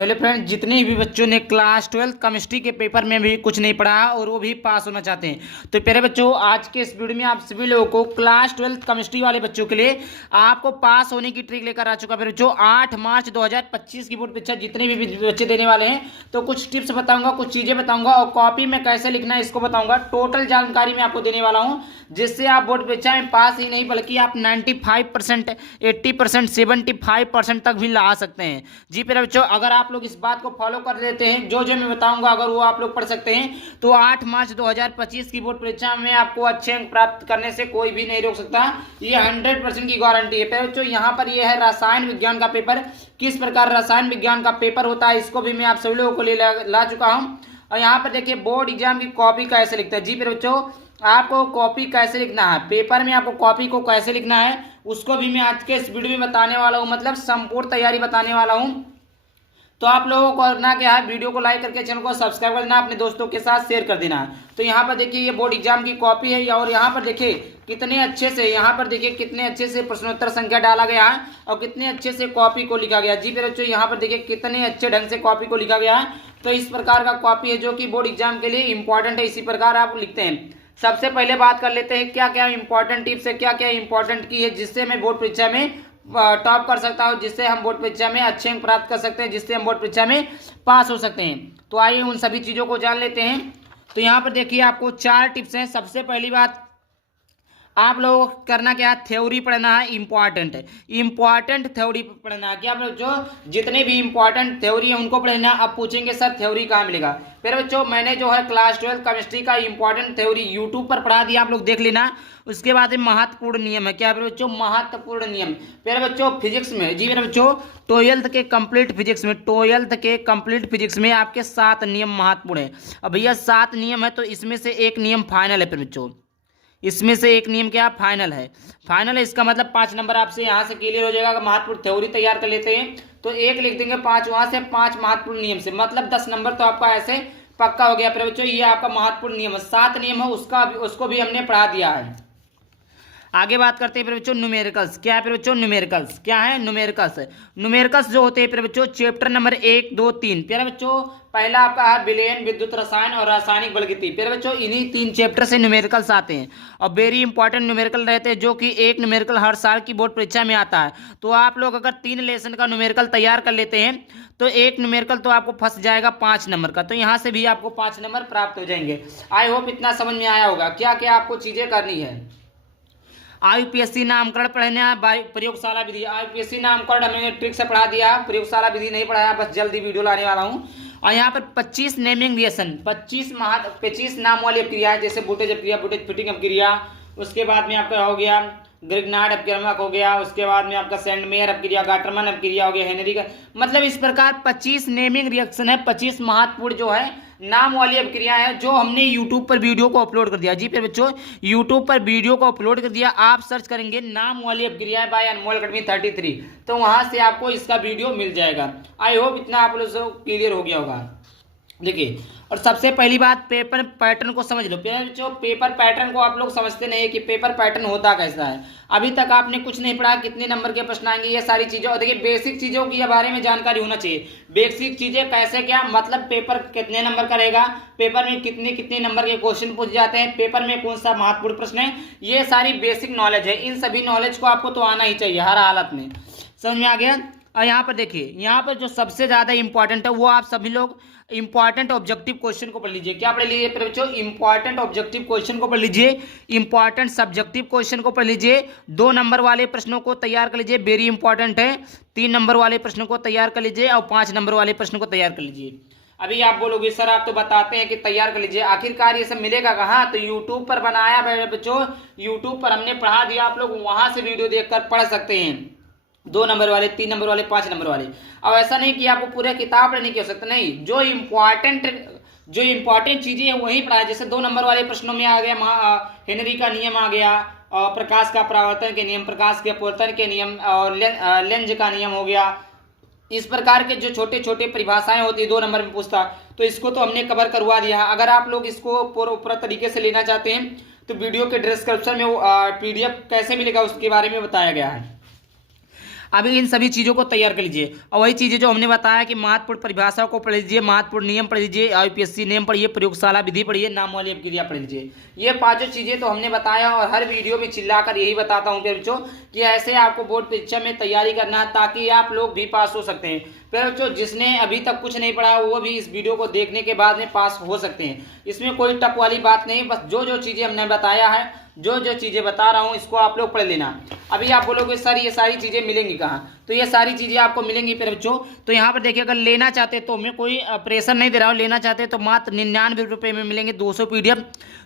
Hello friend, जितने भी बच्चों ने क्लास 12 केमिस्ट्री के पेपर में भी कुछ नहीं पढ़ा और वो भी पास होना चाहते हैं, तो प्यारे बच्चों, आज के इस वीडियो में आप सभी लोगों को क्लास 12 केमिस्ट्री वाले बच्चों के लिए आपको पास होने की ट्रिक लेकर आ चुका है। बच्चों 8 मार्च 2025 की बोर्ड परीक्षा जितने भी बच्चे देने वाले हैं, तो कुछ टिप्स बताऊंगा, कुछ चीज़ें बताऊंगा और कॉपी में कैसे लिखना है इसको बताऊंगा। टोटल जानकारी मैं आपको देने वाला हूँ, जिससे आप बोर्ड परीक्षा में पास ही नहीं बल्कि आप 95%, 80%, 75% तक भी ला सकते हैं। जी प्यारे बच्चों, अगर आप लोग इस बात को फॉलो कर लेते हैं, जो जो मैं बताऊंगा अगर वो आप लोग पढ़ सकते हैं, तो 8 मार्च 2025 की बोर्ड परीक्षा में आपको अच्छे अंक प्राप्त करने से कोई भी नहीं रोक सकता। ये 100% की गारंटी है। प्यारे बच्चों, यहाँ पर ये है रसायन विज्ञान का पेपर। किस प्रकार रसायन विज्ञान का पेपर होता है इसको भी मैं आप सभी लोगों को ला चुका हूँ। और यहाँ पर देखिए बोर्ड एग्जाम की कॉपी कैसे लिखता है। जी प्यारे बच्चों, आपको कॉपी कैसे लिखना है, पेपर में आपको कॉपी को कैसे लिखना है उसको भी मैं आज के इस वीडियो में बताने वाला हूँ, मतलब संपूर्ण तैयारी बताने वाला हूँ। तो आप लोगों को करना क्या है, वीडियो को लाइक करके चैनल को सब्सक्राइब कर देना, अपने दोस्तों के साथ शेयर कर देना। तो यहाँ पर देखिए ये बोर्ड एग्जाम की कॉपी है और यहाँ पर देखिए कितने अच्छे से, यहाँ पर देखिए कितने अच्छे से प्रश्नोत्तर संख्या डाला गया है और कितने अच्छे से कॉपी को लिखा गया। जी मेरे बच्चों, यहाँ पर देखिए कितने अच्छे ढंग से कॉपी को लिखा गया है। तो इस प्रकार का कॉपी है जो कि बोर्ड एग्जाम के लिए इंपॉर्टेंट है, इसी प्रकार आप लिखते हैं। सबसे पहले बात कर लेते हैं क्या क्या इंपॉर्टेंट टिप्स है, क्या क्या इंपॉर्टेंट की है जिससे मैं बोर्ड परीक्षा में टॉप कर सकता हूँ, जिससे हम बोर्ड परीक्षा में अच्छे अंक प्राप्त कर सकते हैं, जिससे हम बोर्ड परीक्षा में पास हो सकते हैं। तो आइए उन सभी चीज़ों को जान लेते हैं। तो यहाँ पर देखिए आपको 4 टिप्स हैं। सबसे पहली बात, आप लोगों को करना क्या है, थ्योरी पढ़ना है। इंपॉर्टेंट है, इंपॉर्टेंट थ्योरी पढ़ना है। क्या जो जितने भी इंपॉर्टेंट थ्योरी है उनको पढ़ना है। अब पूछेंगे सर थ्योरी कहाँ मिलेगा। फिर बच्चों मैंने जो है क्लास 12 केमिस्ट्री का इंपॉर्टेंट थ्योरी यूट्यूब पर पढ़ा दिया, आप लोग देख लेना। उसके बाद महत्वपूर्ण नियम है। क्या मेरे बच्चों, महत्वपूर्ण नियम। मेरे बच्चों फिजिक्स में, जी मेरे बच्चों 12th के कंप्लीट फिजिक्स में, 12th के कंप्लीट फिजिक्स में आपके 7 नियम महत्वपूर्ण है। अब भैया 7 नियम है तो इसमें से एक नियम फाइनल है। फिर बच्चों इसमें से एक नियम क्या फाइनल है, फाइनल है। इसका मतलब 5 नंबर आपसे यहाँ से क्लियर हो जाएगा। महत्वपूर्ण थ्योरी तैयार कर लेते हैं तो 1 लिख देंगे, 5 वहाँ से, 5 महत्वपूर्ण नियम से, मतलब 10 नंबर तो आपका ऐसे पक्का हो गया। फिर बच्चों ये आपका महत्वपूर्ण नियम है। 7 नियम है, उसको भी हमने पढ़ा दिया है। आगे बात करते हैं फिर बच्चों न्यूमेरिकल्स। क्या है फिर बच्चों न्यूमेरिकल्स, क्या है न्यूमेरिकल्स। न्यूमेरिकल्स जो होते हैं फिर बच्चों चैप्टर नंबर 1, 2, 3। प्यारे बच्चों पहला आपका है विलयन, विद्युत रसायन और रासायनिक बलगति। प्यारे बच्चों इन्हीं 3 चैप्टर से न्यूमेरिकल्स आते हैं और वेरी इंपॉर्टेंट न्यूमेरिकल रहते हैं, जो कि एक न्यूमेरिकल हर साल की बोर्ड परीक्षा में आता है। तो आप लोग अगर 3 लेसन का न्यूमेरिकल तैयार कर लेते हैं तो एक न्यूमेरिकल तो आपको फंस जाएगा 5 नंबर का, तो यहाँ से भी आपको 5 नंबर प्राप्त हो जाएंगे। आई होप इतना समझ में आया होगा क्या क्या आपको चीज़ें करनी है। आईपीएससी नामकरण पढ़ना, प्रयोगशाला विधि। आईपीएससी नामकरण हमने ट्रिक से पढ़ा दिया, प्रयोगशाला विधि नहीं पढ़ाया, बस जल्दी वीडियो लाने वाला हूँ। और यहाँ पर 25 नेमिंग रिएक्शन, 25 नाम वाली अपक्रिया है, जैसे बुटेज अपक्रिया, बुटेज फिटिंग अपक्रिया। उसके बाद में आपका हो गया ग्रिग्नार्ड अपक्रमक हो गया। उसके बाद में आपका सेंडमेयर अपक्रिया, गाटरमन अपक्रिया हो गया, हेनरी का, मतलब इस प्रकार 25 नेमिंग रिएक्शन है। 25 महत्वपूर्ण जो है नाम वाली अपक्रिया है, जो हमने यूट्यूब पर वीडियो को अपलोड कर दिया। जी फिर बच्चों यूट्यूब पर वीडियो को अपलोड कर दिया, आप सर्च करेंगे नाम वाली अपक्रिया बाय अनमोल अकेडमी 33, तो वहां से आपको इसका वीडियो मिल जाएगा। आई होप इतना आप लोग को क्लियर हो गया होगा। देखिए, और सबसे पहली बात पेपर पैटर्न को समझ लो। जो पेपर पैटर्न को आप लोग समझते नहीं है कि पेपर पैटर्न होता कैसा है, अभी तक आपने कुछ नहीं पढ़ा, कितने नंबर के प्रश्न आएंगे, ये सारी चीज़ें। और देखिए बेसिक चीज़ों के बारे में जानकारी होना चाहिए। बेसिक चीज़ें कैसे, क्या मतलब पेपर कितने नंबर का रहेगा, पेपर में कितने कितने नंबर के क्वेश्चन पूछ जाते हैं, पेपर में कौन सा महत्वपूर्ण प्रश्न है, ये सारी बेसिक नॉलेज है। इन सभी नॉलेज को आपको तो आना ही चाहिए हर हालत में। समझ में आ गया। और यहाँ पर देखिए, यहाँ पर जो सबसे ज़्यादा इंपॉर्टेंट है वो आप सभी लोग इंपॉर्टेंट ऑब्जेक्टिव क्वेश्चन को पढ़ लीजिए। क्या पढ़ लीजिए बच्चों, इंपॉर्टेंट ऑब्जेक्टिव क्वेश्चन को पढ़ लीजिए, इंपॉर्टेंट सब्जेक्टिव क्वेश्चन को पढ़ लीजिए। 2 नंबर वाले प्रश्नों को तैयार कर लीजिए, वेरी इंपॉर्टेंट है। 3 नंबर वाले प्रश्नों को तैयार कर लीजिए और 5 नंबर वाले प्रश्नों को तैयार कर लीजिए। अभी आप बोलोगे सर आप तो बताते हैं कि तैयार कर लीजिए, आखिरकार ये सब मिलेगा कहाँ। तो यूट्यूब पर बनाया बच्चों, यूट्यूब पर हमने पढ़ा दिया, आप लोग वहां से वीडियो देखकर पढ़ सकते हैं। 2 नंबर वाले, 3 नंबर वाले, 5 नंबर वाले। अब ऐसा नहीं कि आपको पूरे किताब पढ़ने की आवश्यकता नहीं, जो इम्पोर्टेंट चीजें हैं वही पढ़ा। जैसे 2 नंबर वाले प्रश्नों में आ गया हेनरी का नियम आ गया, और प्रकाश का परावर्तन के नियम, प्रकाश के अपवर्तन के नियम, और लेंज का नियम हो गया। इस प्रकार के जो छोटे छोटे परिभाषाएं होती है 2 नंबर में पूछता, तो इसको तो हमने कवर करवा दिया। अगर आप लोग इसको पूरा तरीके से लेना चाहते हैं तो वीडियो के डिस्क्रिप्शन में PDF कैसे मिलेगा उसके बारे में बताया गया है। अभी इन सभी चीज़ों को तैयार कर लीजिए और वही चीज़ें जो हमने बताया कि महत्वपूर्ण परिभाषाओं को पढ़ लीजिए, महत्वपूर्ण नियम पढ़ लीजिए, यूपीएससी नियम पढ़िए, प्रयोगशाला विधि पढ़िए, नाम वाली अपक्रिया पढ़ लीजिए। ये पांचों चीज़ें तो हमने बताया और हर वीडियो में चिल्लाकर यही बताता हूँ प्यारे बच्चों कि ऐसे आपको बोर्ड परीक्षा में तैयारी करना है ताकि आप लोग भी पास हो सकते हैं। प्यारे बच्चों, जिसने अभी तक कुछ नहीं पढ़ा वो भी इस वीडियो को देखने के बाद में पास हो सकते हैं। इसमें कोई टफ वाली बात नहीं, बस जो जो चीज़ें हमने बताया है, जो जो चीज़ें बता रहा हूँ इसको आप लोग पढ़ लेना। अभी आप बोलोगे सर ये सारी चीज़ें मिलेंगी कहाँ, तो ये सारी चीज़ें आपको मिलेंगी प्यारे बच्चों। तो यहाँ पर देखिए, अगर लेना चाहते तो मैं कोई प्रेशर नहीं दे रहा हूँ, लेना चाहते तो मात्र 99 रुपये में मिलेंगे 200 PDF।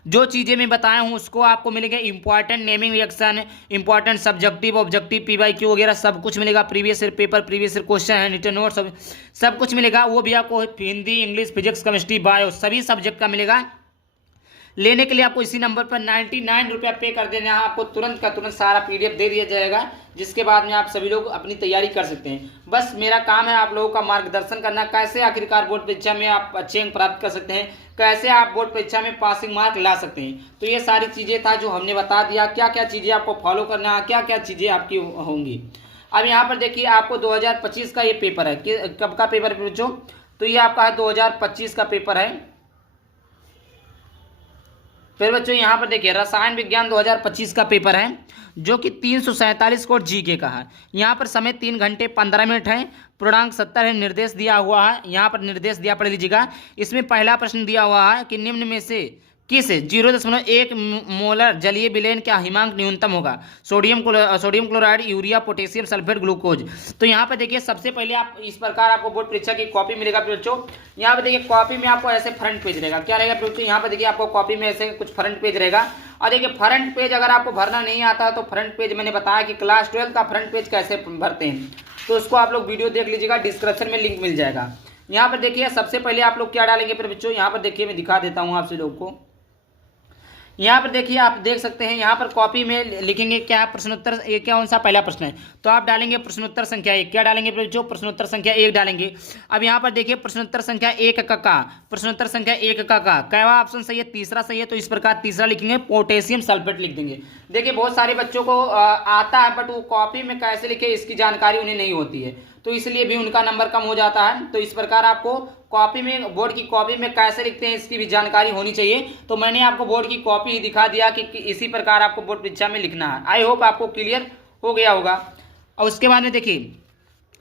जो चीज़ें मैं बताया हूँ उसको आपको मिलेंगे। Important naming reaction, important subjective objective PYQ वगैरह सब कुछ मिलेगा। Previous year paper, previous year question है, रिटन नोट सब कुछ मिलेगा। वो भी आपको Hindi, English, physics, chemistry, bio सभी सब्जेक्ट का मिलेगा। लेने के लिए आपको इसी नंबर पर 99 रुपया पे कर देना है। आपको तुरंत का तुरंत सारा PDF दे दिया जाएगा, जिसके बाद में आप सभी लोग अपनी तैयारी कर सकते हैं। बस मेरा काम है आप लोगों का मार्गदर्शन करना, कैसे आखिरकार बोर्ड परीक्षा में आप अच्छे अंक प्राप्त कर सकते हैं, कैसे आप बोर्ड परीक्षा में पासिंग मार्क ला सकते हैं। तो ये सारी चीज़ें था जो हमने बता दिया, क्या क्या चीज़ें आपको फॉलो करना है, क्या क्या चीज़ें आपकी होंगी। अब यहाँ पर देखिए, आपको 2025 का ये पेपर है। कब का पेपर है बच्चों? तो ये आपका है 2025 का पेपर है। फिर बच्चों यहाँ पर देखिए, रसायन विज्ञान 2025 का पेपर है जो कि 347 कोड GK का है। यहाँ पर समय 3 घंटे 15 मिनट है। पूर्णांक 70 है। निर्देश दिया हुआ है, यहाँ पर निर्देश दिया, पढ़ लीजिएगा। इसमें पहला प्रश्न दिया हुआ है कि निम्न में से किस 0.1 मोलर जलीय विलयन का हिमांक न्यूनतम होगा? Sodium chloride, urea, potassium sulphate, glucose. तो यहाँ पर देखिए, सबसे पहले आप इस प्रकार आपको बोर्ड परीक्षा की कॉपी मिलेगा बच्चों। यहाँ पर देखिए, कॉपी में आपको ऐसे फ्रंट पेज रहेगा। क्या रहेगा बच्चों? यहाँ पर देखिए, आपको कॉपी में ऐसे कुछ फ्रंट पेज रहेगा। और देखिए, फ्रंट पेज अगर आपको भरना नहीं आता तो फ्रंट पेज मैंने बताया कि क्लास 12 का फ्रंट पेज कैसे भरते हैं, तो उसको आप लोग वीडियो देख लीजिएगा, डिस्क्रिप्शन में लिंक मिल जाएगा। यहाँ पर देखिए, सबसे पहले आप लोग क्या डालेंगे फिर बच्चों? यहाँ पर देखिए, मैं दिखा देता हूँ आपसे लोग को। यहाँ पर देखिए, आप देख सकते हैं, यहाँ पर कॉपी में लिखेंगे क्या? प्रश्नोत्तर, ये कौन सा पहला प्रश्न है, तो आप डालेंगे प्रश्नोत्तर संख्या 1। क्या डालेंगे बच्चों? प्रश्नोत्तर संख्या 1 डालेंगे। अब यहाँ पर देखिए, प्रश्नोत्तर संख्या 1 का प्रश्नोत्तर संख्या 1 का कैवा ऑप्शन सही है? तीसरा सही है। तो इस प्रकार तीसरा लिखेंगे, पोटेशियम सल्फेट लिख देंगे। देखिए, बहुत सारे बच्चों को आता है, बट वो कॉपी में कैसे लिखे इसकी जानकारी उन्हें नहीं होती है, तो इसलिए भी उनका नंबर कम हो जाता है। तो इस प्रकार आपको कॉपी में, बोर्ड की कॉपी में कैसे लिखते हैं इसकी भी जानकारी होनी चाहिए। तो मैंने आपको बोर्ड की कॉपी ही दिखा दिया कि इसी प्रकार आपको बोर्ड परीक्षा में लिखना है। आई होप आपको क्लियर हो गया होगा। और उसके बाद में देखिए,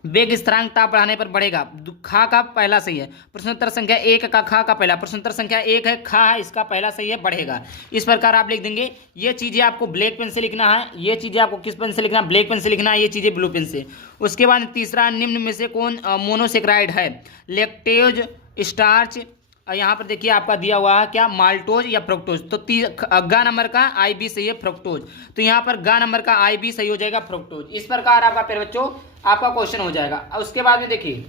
वेग स्थिरांक ताप बढ़ाने पर बढ़ेगा। खा का पहला सही है। प्रश्नोत्तर संख्या 1 का खा का पहला, प्रश्नोत्तर संख्या 1 है, खा है, इसका पहला सही है, बढ़ेगा। इस प्रकार आप लिख देंगे। ये चीज़ें आपको ब्लैक पेन से लिखना है, ये चीज़ें आपको किस पेन से लिखना है? ब्लैक पेन से लिखना है, ये चीज़ें ब्लू पेन से। उसके बाद तीसरा, निम्न में से कौन मोनोसेक्राइड है? लैक्टेज, स्टार्च, यहाँ पर देखिए आपका दिया हुआ है क्या? माल्टोज या फ्रुक्टोज। तो गा नंबर का IB सही है, फ्रुक्टोज। तो यहाँ पर गा नंबर का IB सही हो जाएगा, फ्रुक्टोज। इस प्रकार आपका प्यारे बच्चों आपका क्वेश्चन हो जाएगा। और उसके बाद में देखिए,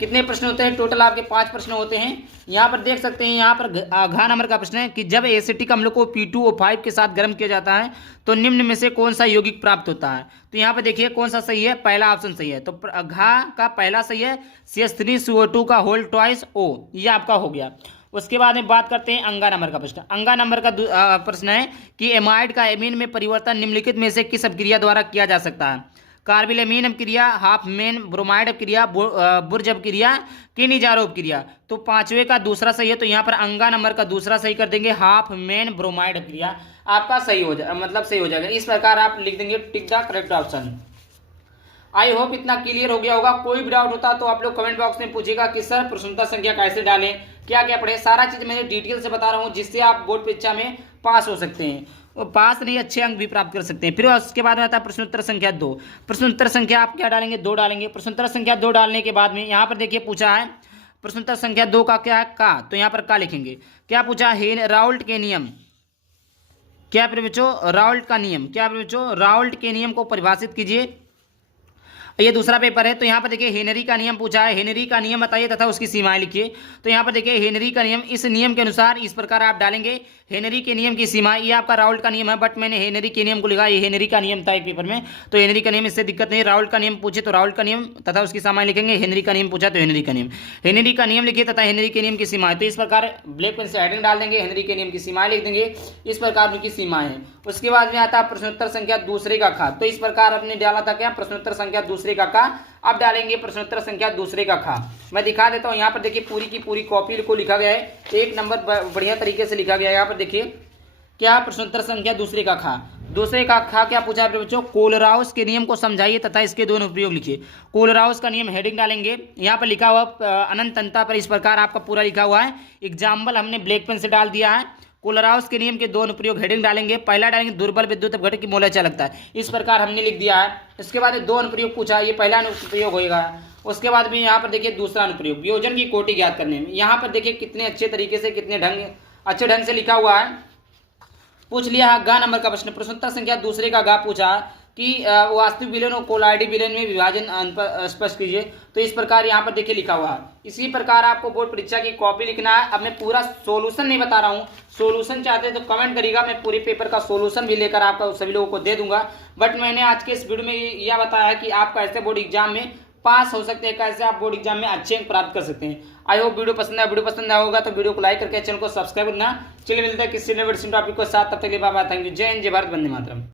कितने प्रश्न होते हैं? टोटल आपके 5 प्रश्न होते हैं। यहाँ पर देख सकते हैं, यहाँ पर घ नंबर का प्रश्न है कि जब एसिटिक अम्ल को P2O5 के साथ गर्म किया जाता है तो निम्न में से कौन सा यौगिक प्राप्त होता है? तो यहाँ पर देखिए, कौन सा सही है? पहला ऑप्शन सही है। तो घा का पहला सही है, CH3CO2 का होल ट्वाइस O, ये आपका हो गया। उसके बाद में बात करते हैं अंगा नंबर का प्रश्न। अंगा नंबर का प्रश्न है कि एमाइड का एमीन में परिवर्तन निम्नलिखित में से किस अभिक्रिया द्वारा किया जा सकता है? कार्बिलेमीन अपक्रिया, हाफमेन ब्रोमाइड अपक्रिया, बुर्ज अपक्रिया, किनीजारो अपक्रिया। तो 5वें का दूसरा सही है। तो यहाँ पर अंगा नंबर का दूसरा सही कर देंगे, हाफमेन ब्रोमाइड अपक्रिया आपका सही हो जाएगा, मतलब सही हो जाएगा। इस प्रकार आप लिख देंगे tick the correct option. I hope इतना क्लियर हो गया होगा। कोई भी डाउट होता तो आप लोग कमेंट बॉक्स में पूछिएगा कि सर प्रश्नोत्तर संख्या कैसे डालें, क्या क्या पढ़े। सारा चीज़ मैंने डिटेल से बता रहा हूँ, जिससे आप बोर्ड परीक्षा में पास हो सकते हैं, और पास नहीं अच्छे अंक भी प्राप्त कर सकते हैं। फिर उसके बाद में आता है प्रश्नोत्तर संख्या 2। प्रश्नोत्तर संख्या आप क्या डालेंगे? 2 डालेंगे। प्रश्नोत्तर संख्या 2 डालने के बाद में यहाँ पर देखिए पूछा है प्रश्नोत्तर संख्या 2 का क्या है? का। तो यहाँ पर का लिखेंगे। क्या पूछा है? राउल्ट के नियम। क्या बच्चों? राउल्ट का नियम। क्या बच्चों? राउल्ट के नियम को परिभाषित कीजिए। ये दूसरा पेपर है। तो यहाँ पर देखिए, हेनरी का नियम पूछा है। हेनरी का नियम बताइए तथा उसकी सीमाएं लिखिए। तो यहाँ पर देखिए, हेनरी का नियम, इस नियम के अनुसार इस प्रकार आप डालेंगे हेनरी के नियम की सीमा, ये आपका राउल्ट का नियम है, बट मैंने हेनरी के नियम को लिखा, ये हेनरी का नियम था एक पेपर में, तो हेनरी का नियम, इससे दिक्कत नहीं। राउल्ट का नियम पूछे तो राउल्ट का नियम तथा उसकी सीमाएं लिखेंगे, हेनरी का नियम पूछा तो हेनरी का नियम, हेनरी का नियम लिखिए तथा हेनरी के नियम की सीमाएं। तो इस प्रकार ब्लैक पेन से हेडिंग डाल देंगे, हेनरी के नियम की सीमाएं लिख देंगे, इस प्रकार उनकी सीमाएं हैं। उसके बाद में आता है प्रश्नोत्तर संख्या दूसरे का खा। तो इस प्रकार आपने डाला था क्या, प्रश्नोत्तर संख्या दूसरे का खा। अब डालेंगे प्रश्नोत्तर संख्या दूसरे का खा। मैं दिखा देता हूं, यहाँ पर देखिए पूरी की पूरी कॉपी को लिखा गया है, एक नंबर बढ़िया तरीके से लिखा गया है। यहाँ पर देखिए क्या, प्रश्नोत्तर संख्या दूसरे का खा। दूसरे का खा क्या पूछा है बच्चों, कोलराउस के नियम को समझाइए तथा इसके दोनों उपयोग लिखिए। कोलराउस का नियम हेडिंग डालेंगे, यहाँ पर लिखा हुआ अनंतता पर इस प्रकार आपका पूरा लिखा हुआ है, एग्जाम्पल हमने ब्लैक पेन से डाल दिया है। कोलराउस के नियम के दोनों प्रयोग हेडिंग डालेंगे, पहला डालेंगे दुर्बल विद्युत अपघटन की मोल क्या लगता है, इस प्रकार हमने लिख दिया है। इसके बाद दो अनुप्रयोग पूछा, ये पहला अनुप्रयोग होगा। उसके बाद भी यहाँ पर देखिए दूसरा अनुप्रयोग, वियोजन की कोटि ज्ञात करने में। यहाँ पर देखिए कितने अच्छे तरीके से, कितने अच्छे ढंग से लिखा हुआ है। पूछ लिया है गा नंबर का प्रश्न, प्रश्नोत्तर संख्या दूसरे का गा पूछा कि वास्तविक विलयन और कोलाइडी विलयन में विभाजन स्पष्ट कीजिए। तो इस प्रकार यहाँ पर देखिए लिखा हुआ है। इसी प्रकार आपको बोर्ड परीक्षा की कॉपी लिखना है। अब मैं पूरा सोल्यूशन नहीं बता रहा हूँ, सोल्यूशन चाहते हैं तो कमेंट करिएगा, मैं पूरे पेपर का सोल्यूशन भी लेकर आपका सभी लोगों को दे दूंगा। बट मैंने आज के इस वीडियो में यह बताया कि आप कैसे बोर्ड एग्जाम में पास हो सकते हैं, कैसे आप बोर्ड एग्जाम में अच्छे अंक प्राप्त कर सकते हैं। आई होप वीडियो पसंद है, वीडियो पसंद आया होगा तो वीडियो को लाइक करके चैनल को सब्सक्राइब करना। चलिए मिलता है किसी नए टॉपिक को साथ, तब तक के लिए बाय बाय, थैंक यू, जय हिंद, जय भारत, वंदे मातरम।